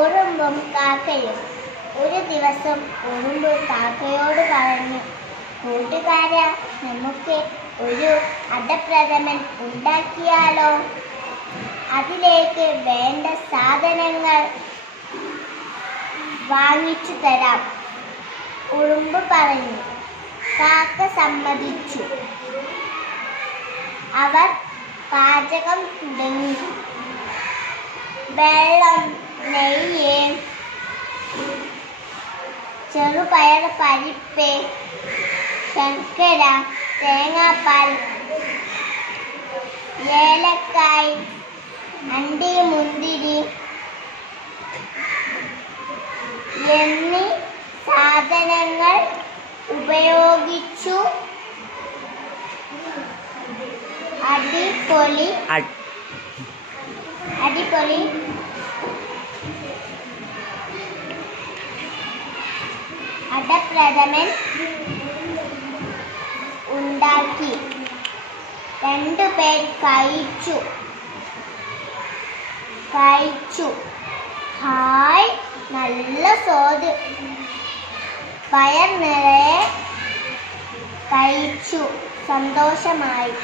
ഉറുമ്പും കാക്കയും. ഒരു ദിവസം ഉറുമ്പ് കാക്കയോട് പറഞ്ഞു, കൂട്ടുകാരാ, നമുക്ക് ഒരു അടപ്രഥമൻ ഉണ്ടാക്കിയാലോ? അതിലേക്ക് വേണ്ട സാധനങ്ങൾ വാങ്ങിച്ചു തരാം. ഉറുമ്പ് പറഞ്ഞു. കാക്ക സമ്മതിച്ചു. അവർ പാചകം തുടങ്ങി. വെള്ളം, നെയ്യ്, ചെറുപയർ പരിപ്പ്, ശർക്കര, തേങ്ങാപ്പാൽ, ഏലക്കായ്, അണ്ടി, മുന്തിരി എന്നീ സാധനങ്ങൾ ഉപയോഗിച്ചു അടിപൊളി അടപ്രഥമൻ ഉണ്ടാക്കി. 2 പേർ കഴിച്ചു. ഹായ്, നല്ല സ്വാദ്. വയർ നിറയെ കഴിച്ചു. സന്തോഷമായി.